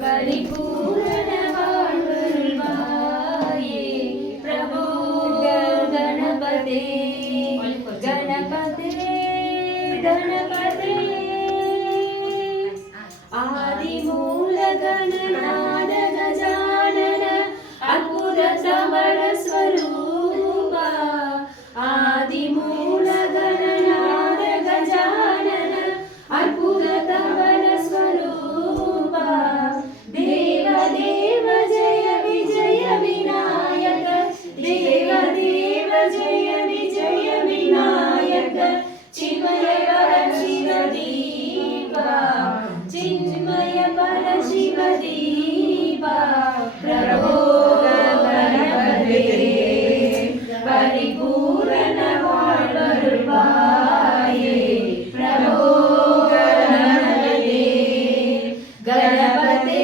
பரிபூரண வாழ்வருள்வாயே பிரபு கணபதே கணபதே கணபதே ஆதிமூல கணநாத கஜானன அற்புத சமண ஸ்வரூபா ஆதிமூல கணநாத கஜானன அற்புத சமண ஸ்வரூபா தேவ தேவ ஜெய விஜய விநாயக தேவ தேவ ஜெய விஜய விநாயக சின்மய பர சிவ தீபா चिन्मय पर शिव दीपा प्रभो गणपते परिपूर्ण வாழ்வருள்வாயே प्रभो गणपते गणपते